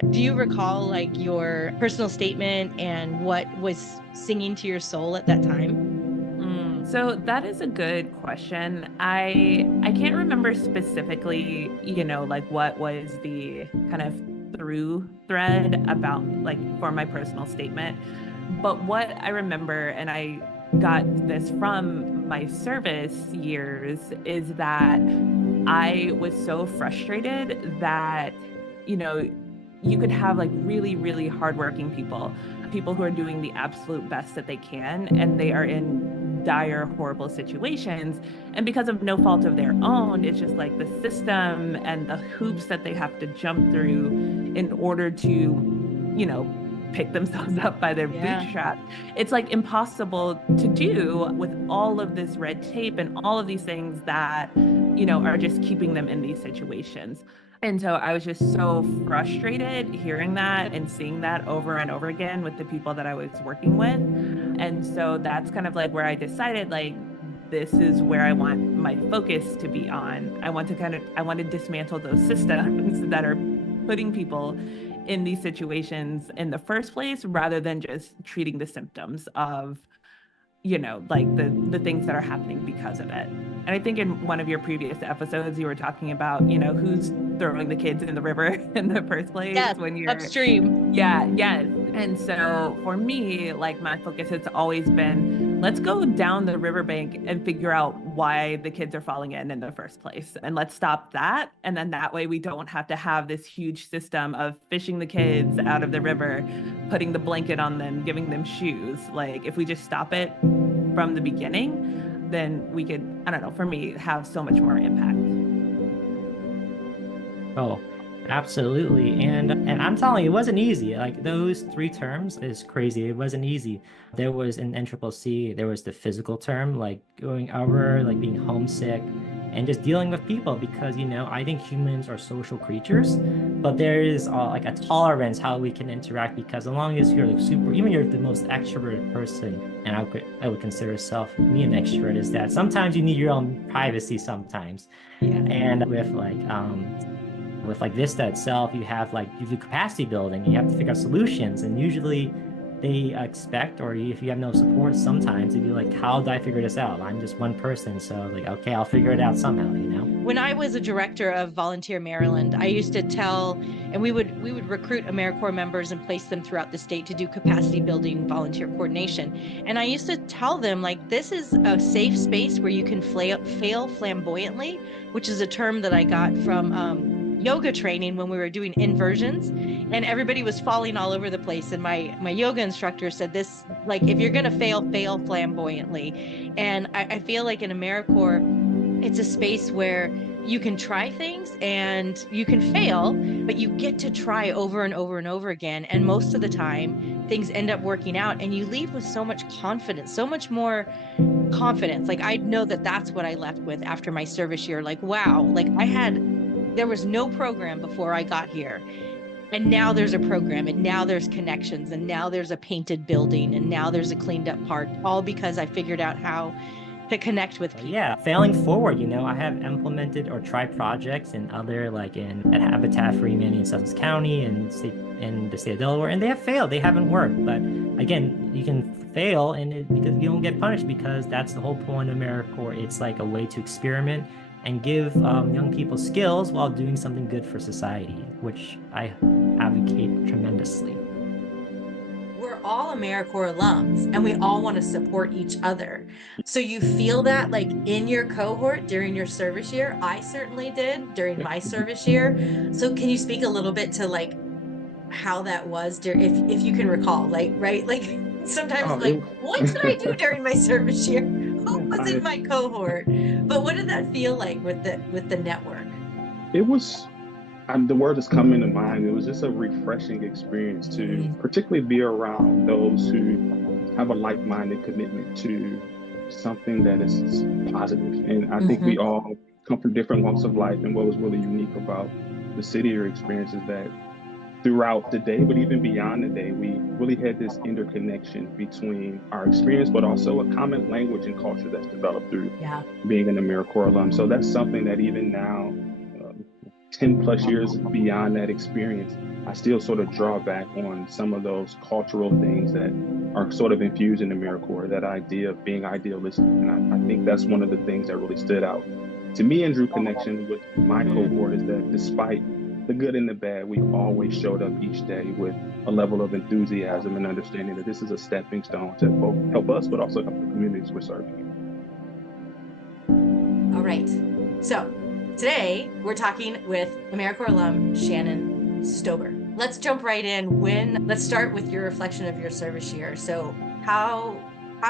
bit? Do you recall like your personal statement and what was singing to your soul at that time? So that is a good question. I can't remember specifically, like what was the kind of through thread about like for my personal statement. But what I remember, and I got this from my service years, is that I was so frustrated that, you know, you could have like really, really hardworking people who are doing the absolute best that they can, and they are in dire, horrible situations. And because of no fault of their own, it's just like the system and the hoops that they have to jump through in order to, pick themselves up by their bootstraps. It's like impossible to do with all of this red tape and all of these things that, are just keeping them in these situations. And so I was just so frustrated hearing that and seeing that over and over again with the people that I was working with. And so that's kind of like where I decided, like, this is where I want my focus to be on. I want to dismantle those systems that are putting people in these situations in the first place, rather than just treating the symptoms of, like the things that are happening because of it. And I think in one of your previous episodes, you were talking about, who's throwing the kids in the river in the first place when you're upstream. Yeah, yes. And so for me, like my focus has always been, let's go down the riverbank and figure out why the kids are falling in the first place. And let's stop that. And then that way we don't have to have this huge system of fishing the kids out of the river, putting the blanket on them, giving them shoes. Like if we just stop it from the beginning, then we could, I don't know, for me, have so much more impact. Oh, absolutely. And I'm telling you, it wasn't easy. Like those 3 terms is crazy. It wasn't easy. There was in NCCC, there was the physical term, like going over, like being homesick and just dealing with people because, I think humans are social creatures, but there is like a tolerance how we can interact because as long as you're like even you're the most extroverted person, and I would consider me an extrovert, is that sometimes you need your own privacy sometimes. Yeah. And with like Vista itself, you do capacity building, you have to figure out solutions, and usually they expect, or if you have no support, sometimes they'd be like, how do I figure this out? I'm just one person, so like, okay, I'll figure it out somehow, When I was a director of Volunteer Maryland, I used to tell, and we would recruit AmeriCorps members and place them throughout the state to do capacity building volunteer coordination. And I used to tell them, like, this is a safe space where you can fail flamboyantly, which is a term that I got from yoga training when we were doing inversions, and everybody was falling all over the place. And my yoga instructor said this, like, if you're going to fail flamboyantly. And I feel like in AmeriCorps, it's a space where you can try things and you can fail, but you get to try over and over and over again. And most of the time things end up working out and you leave with so much confidence, so much more confidence. Like I know that that's what I left with after my service year. Like, wow, like there was no program before I got here. And now there's a program, and now there's connections, and now there's a painted building, and now there's a cleaned up park, all because I figured out how to connect with people. Yeah, failing forward, I have implemented or tried projects in other, like at Habitat for Humanity in Sussex County and in the state of Delaware, and they have failed. They haven't worked. But again, you can fail because you don't get punished, because that's the whole point of AmeriCorps. It's like a way to experiment and give young people skills while doing something good for society, which I advocate tremendously. We're all AmeriCorps alums and we all want to support each other. So you feel that like in your cohort during your service year? I certainly did during my service year. So can you speak a little bit to like how that was if you can recall, like, right? Like sometimes what did I do during my service year? Who was in my cohort? But what did that feel like with the network? It was, the word is coming to mind. It was just a refreshing experience to particularly be around those who have a like-minded commitment to something that is positive. And I think we all come from different walks of life. And what was really unique about the city year experience is that throughout the day, but even beyond the day, we really had this interconnection between our experience, but also a common language and culture that's developed through being an AmeriCorps alum. So that's something that even now, 10 plus years beyond that experience, I still sort of draw back on some of those cultural things that are sort of infused in AmeriCorps, that idea of being idealistic. And I think that's one of the things that really stood out to me and drew connection with my cohort, is that despite the good and the bad, we always showed up each day with a level of enthusiasm and understanding that this is a stepping stone to both help us, but also help the communities we're serving. All right. So today we're talking with AmeriCorps alum Shannon Stober. Let's jump right in. Let's start with your reflection of your service year. So how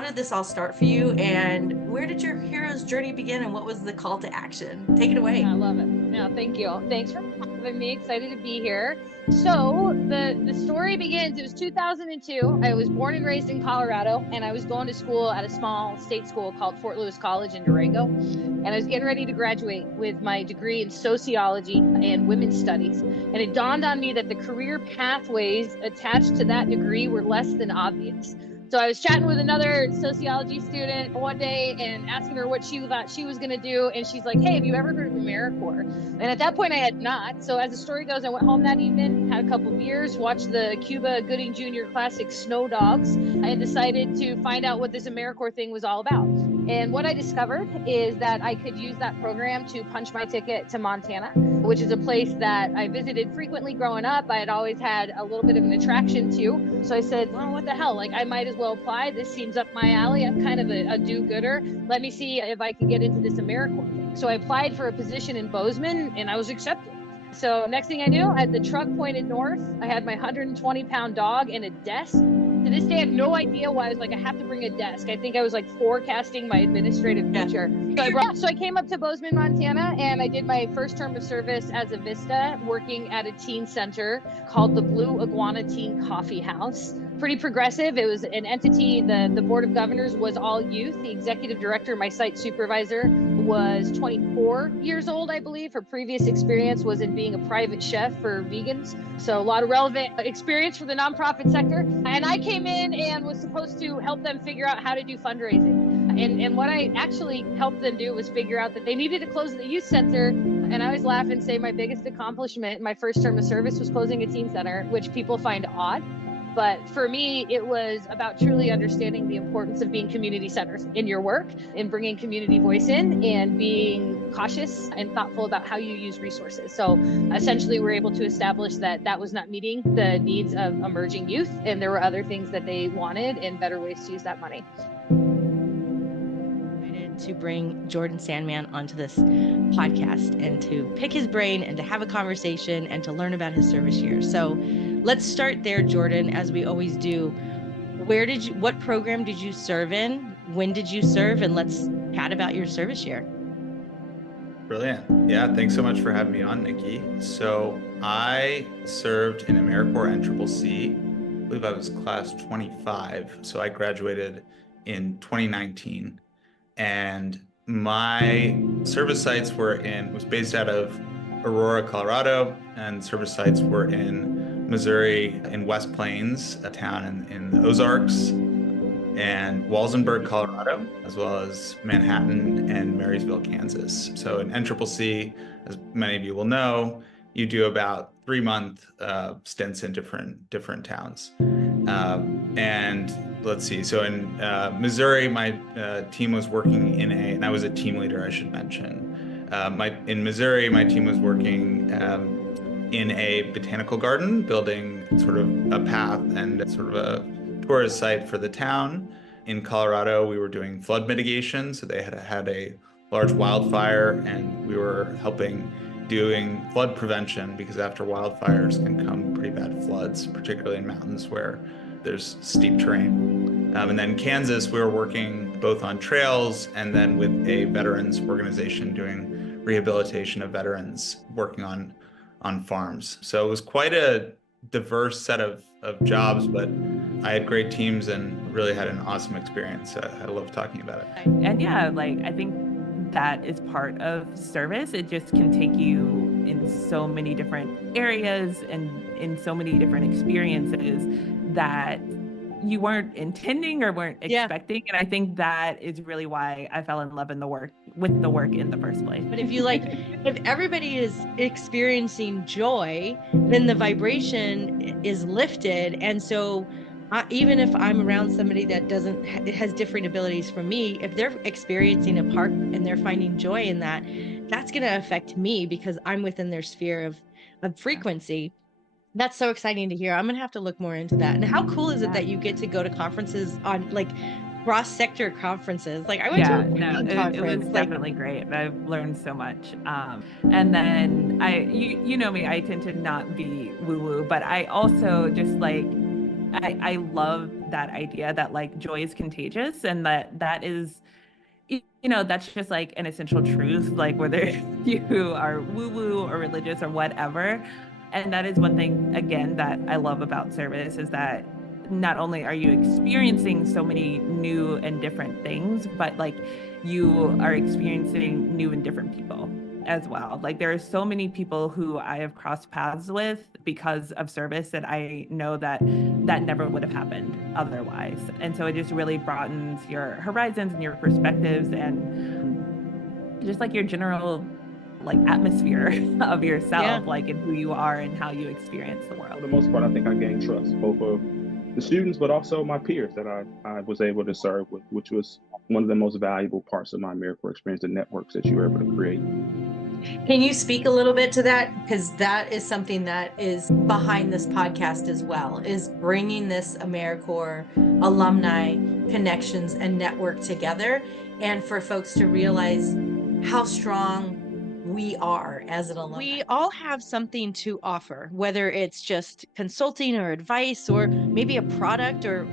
did this all start for you, and where did your hero's journey begin, and what was the call to action? Take it away. I love it. No, thank you. Thanks for having me. Excited to be here. So the story begins, it was 2002. I was born and raised in Colorado, and I was going to school at a small state school called Fort Lewis College in Durango. And I was getting ready to graduate with my degree in sociology and women's studies. And it dawned on me that the career pathways attached to that degree were less than obvious. So I was chatting with another sociology student one day and asking her what she thought she was going to do. And she's like, hey, have you ever heard of AmeriCorps? And at that point I had not. So as the story goes, I went home that evening, had a couple beers, watched the Cuba Gooding Jr. classic Snow Dogs, and decided to find out what this AmeriCorps thing was all about. And what I discovered is that I could use that program to punch my ticket to Montana, which is a place that I visited frequently growing up. I had always had a little bit of an attraction to. So I said, well, what the hell? Like, I might as well apply. This seems up my alley. I'm kind of a do-gooder. Let me see if I can get into this AmeriCorps thing. So I applied for a position in Bozeman, and I was accepted. So next thing I knew, I had the truck pointed north. I had my 120-pound dog and a desk. To this day, I have no idea why I was like, I have to bring a desk. I think I was like forecasting my administrative future. So I came up to Bozeman, Montana, and I did my first term of service as a Vista, working at a teen center called the Blue Iguana Teen Coffee House. Pretty progressive. It was an entity, the board of governors was all youth. The executive director, my site supervisor, was 24 years old, I believe. Her previous experience was in being a private chef for vegans. So a lot of relevant experience for the nonprofit sector. And I came in and was supposed to help them figure out how to do fundraising. And what I actually helped them do was figure out that they needed to close the youth center. And I always laugh and say my biggest accomplishment in my first term of service was closing a teen center, which people find odd. But for me, it was about truly understanding the importance of being community-centered in your work and bringing community voice in and being cautious and thoughtful about how you use resources. So essentially, we're able to establish that that was not meeting the needs of emerging youth, and there were other things that they wanted and better ways to use that money. To bring Jordan Sandman onto this podcast and to pick his brain and to have a conversation and to learn about his service year. So let's start there, Jordan, as we always do. What program did you serve in? When did you serve? And let's chat about your service year. Brilliant. Yeah, thanks so much for having me on, Nikki. So I served in AmeriCorps NCCC. I believe I was class 25. So I graduated in 2019. And my service sites was based out of Aurora, Colorado, and service sites were in Missouri, in West Plains, a town in the Ozarks, and Walsenburg, Colorado, as well as Manhattan and Marysville, Kansas. So in NCCC, as many of you will know, you do about 3-month stints in different towns. And let's see, so in Missouri, my team was working and I was a team leader, I should mention. In Missouri, my team was working in a botanical garden, building sort of a path and sort of a tourist site for the town. In Colorado, we were doing flood mitigation. So they had a large wildfire, and we were helping doing flood prevention, because after wildfires can come pretty bad floods, particularly in mountains where there's steep terrain. And then Kansas, we were working both on trails and then with a veterans organization doing rehabilitation of veterans working on farms. So it was quite a diverse set of jobs, but I had great teams and really had an awesome experience. I love talking about it. And yeah, I think that is part of service. It just can take you in so many different areas and in so many different experiences that you weren't intending or weren't Yeah. expecting. And I think that is really why I fell in love with the work in the first place. But if everybody is experiencing joy, then the vibration is lifted. And so even if I'm around somebody that has different abilities from me, if they're experiencing a part and they're finding joy in that, that's going to affect me because I'm within their sphere of frequency. That's so exciting to hear. I'm going to have to look more into that. And how cool is it that you get to go to conferences on like cross-sector conferences? Like I went to a conference. It was definitely great. I've learned so much. And then you know me, I tend to not be woo-woo, but I also just like, I love that idea that like joy is contagious and that is, you know, that's just like an essential truth, like whether you are woo-woo or religious or whatever. And that is one thing, again, that I love about service is that not only are you experiencing so many new and different things, but like you are experiencing new and different people as well. Like there are so many people who I have crossed paths with because of service that I know that never would have happened otherwise. And so it just really broadens your horizons and your perspectives and just like your general like atmosphere of yourself, like in who you are and how you experience the world. For the most part, I think I gained trust, both of the students, but also my peers that I was able to serve with, which was one of the most valuable parts of my AmeriCorps experience, the networks that you were able to create. Can you speak a little bit to that? Because that is something that is behind this podcast as well, is bringing this AmeriCorps alumni connections and network together, and for folks to realize how strong we are as an alumni. We all have something to offer, whether it's just consulting or advice, or maybe a product or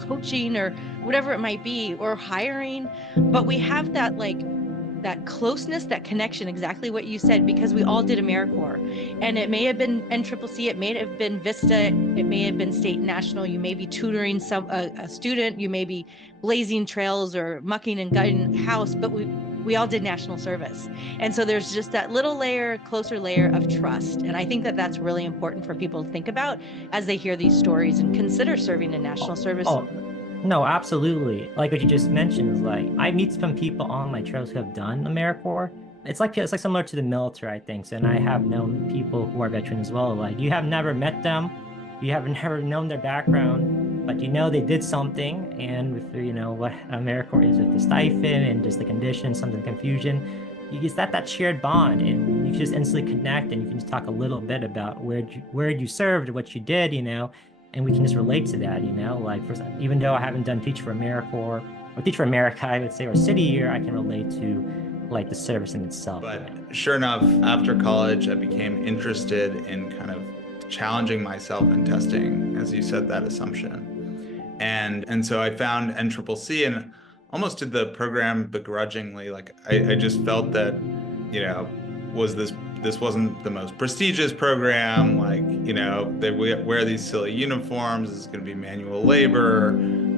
coaching or whatever it might be, or hiring. But we have that that closeness, that connection, exactly what you said, because we all did AmeriCorps. And it may have been NCCC, it may have been Vista, it may have been state and national. You may be tutoring a student, you may be blazing trails or mucking and gutting house, but we all did national service. And so there's just that little closer layer of trust. And I think that that's really important for people to think about as they hear these stories and consider serving in national service. Oh, no, absolutely. Like what you just mentioned is like, I meet some people on my trails who have done AmeriCorps. It's like similar to the military, I think. So, and I have known people who are veterans as well. Like you have never met them, you have never known their background, but you know they did something. And with what AmeriCorps is with the stipend and just the conditions, some of the confusion, you get that shared bond, and you can just instantly connect, and you can just talk a little bit about where you served, what you did, and we can just relate to that, like even though I haven't done Teach for AmeriCorps or Teach for America, I would say, or City Year, I can relate to like the service in itself. But sure enough, after college, I became interested in kind of challenging myself and testing, as you said, that assumption. And so I found NCCC and almost did the program begrudgingly. Like I just felt that, this wasn't the most prestigious program. Like, they wear these silly uniforms. This is going to be manual labor.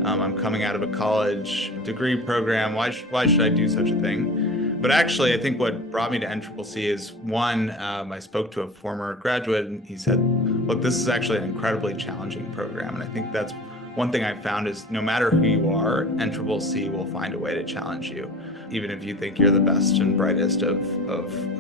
I'm coming out of a college degree program. Why should I do such a thing? But actually, I think what brought me to NCCC is one, I spoke to a former graduate and he said, look, this is actually an incredibly challenging program. And I think that's one thing I found is no matter who you are, NCCC will find a way to challenge you, even if you think you're the best and brightest of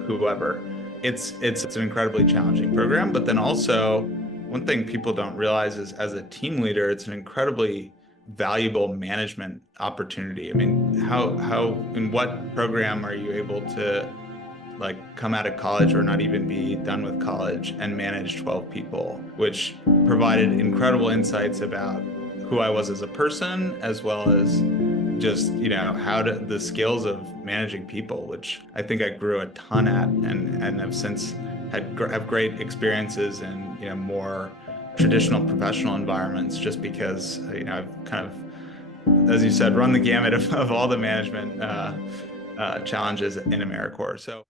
whoever. It's an incredibly challenging program, but then also one thing people don't realize is as a team leader, it's an incredibly valuable management opportunity. I mean, how in what program are you able to like come out of college or not even be done with college and manage 12 people, which provided incredible insights about who I was as a person, as well as just, the skills of managing people, which I think I grew a ton at and have since have great experiences in, more traditional professional environments, just because, I've kind of, as you said, run the gamut of all the management challenges in AmeriCorps. So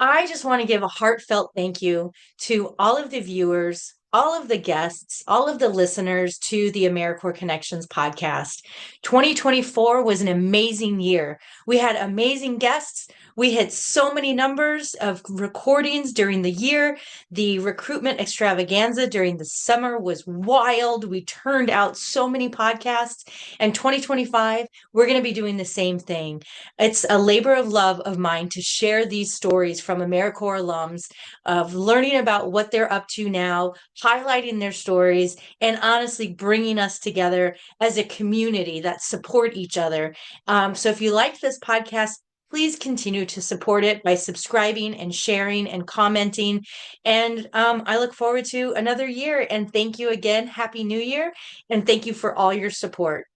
I just want to give a heartfelt thank you to all of the viewers, all of the guests, all of the listeners to the AmeriCorps Connections podcast. 2024 was an amazing year. We had amazing guests. We hit so many numbers of recordings during the year. The recruitment extravaganza during the summer was wild. We turned out so many podcasts. And 2025, we're going to be doing the same thing. It's a labor of love of mine to share these stories from AmeriCorps alums of learning about what they're up to now, highlighting their stories, and honestly bringing us together as a community that support each other. So if you like this podcast, please continue to support it by subscribing and sharing and commenting. And I look forward to another year. And thank you again. Happy New Year. And thank you for all your support.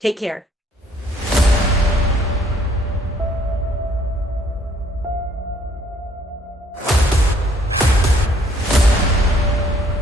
Take care.